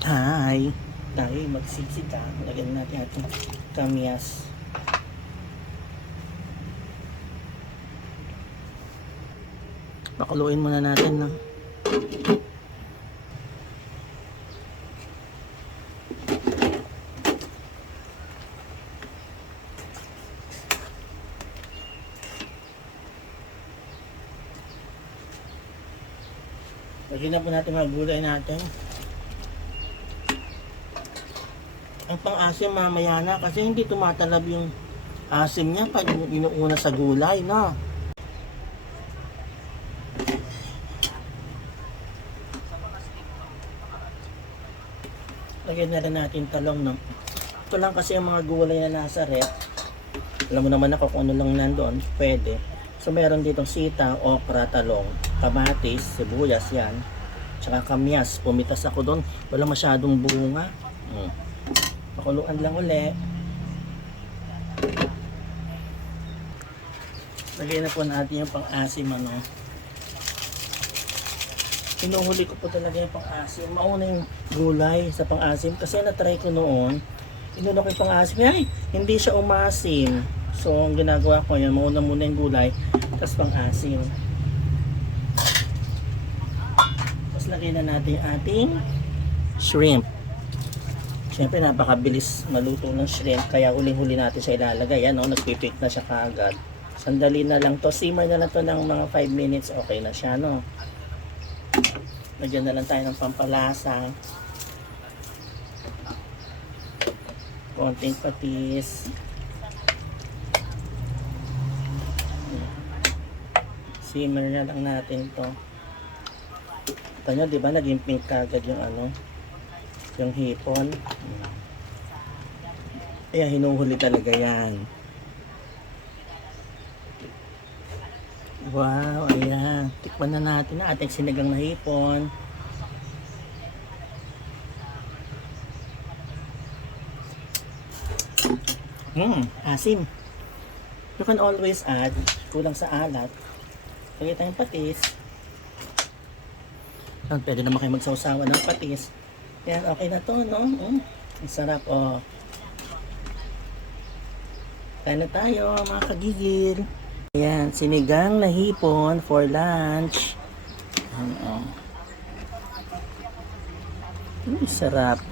Hi! Tayo magsiksika. Lagyan natin ating kamyas. Pakuluin muna natin, no? Lagyan na po natin mga gulay natin. Ang pang-asim mamaya na kasi hindi tumatalab yung asim niya pag inuuna sa gulay, no? Lagyan na rin natin talong, no? Ito lang kasi ang mga gulay na nasa rep. Alam mo naman ako kung ano lang nandoon, pwede. So meron ditong sita, okra, talong, kamatis, sibuyas, yan. Tsaka kamyas, pumitas ako doon. Wala masyadong bunga. Pakuluan lang uli. Lagyan na po natin yung pang-asim, ano. Pinuhuli ko po talaga yung pang-asim. Mauna yung gulay sa pang-asim kasi na-try ko noon. Inuna ko yung pang-asim. Ay, hindi siya umasim. So, ang ginagawa ko yan, mauna muna yung gulay, tapos pang-asim. Tapos lagyan na natin yung ating shrimp. Siyempre, napakabilis maluto ng shrimp, kaya huling-huli natin siya ilalagay. Yan, no? Nagpipik na siya kaagad. Sandali na lang to. Simmer na lang to ng mga 5 minutes. Okay na siya, no? Lagyan na lang tayo ng pampalasa. Konting patis. Simmer na lang natin to. Ito nyo, di ba naging pink kagad yung ano, yung hipon. Kaya hinuhuli talaga yan. Wow, ayan. Tikman na natin na ating sinigang na hipon. Asim. You can always add, kulang sa alat. Lagay tayong patis. Pwede naman kayo magsawsawa ng patis. Yan, okay na to, no? Ang sarap, oh. Kain na tayo, mga kagigil. Ayan, sinigang na hipon for lunch. Sarap.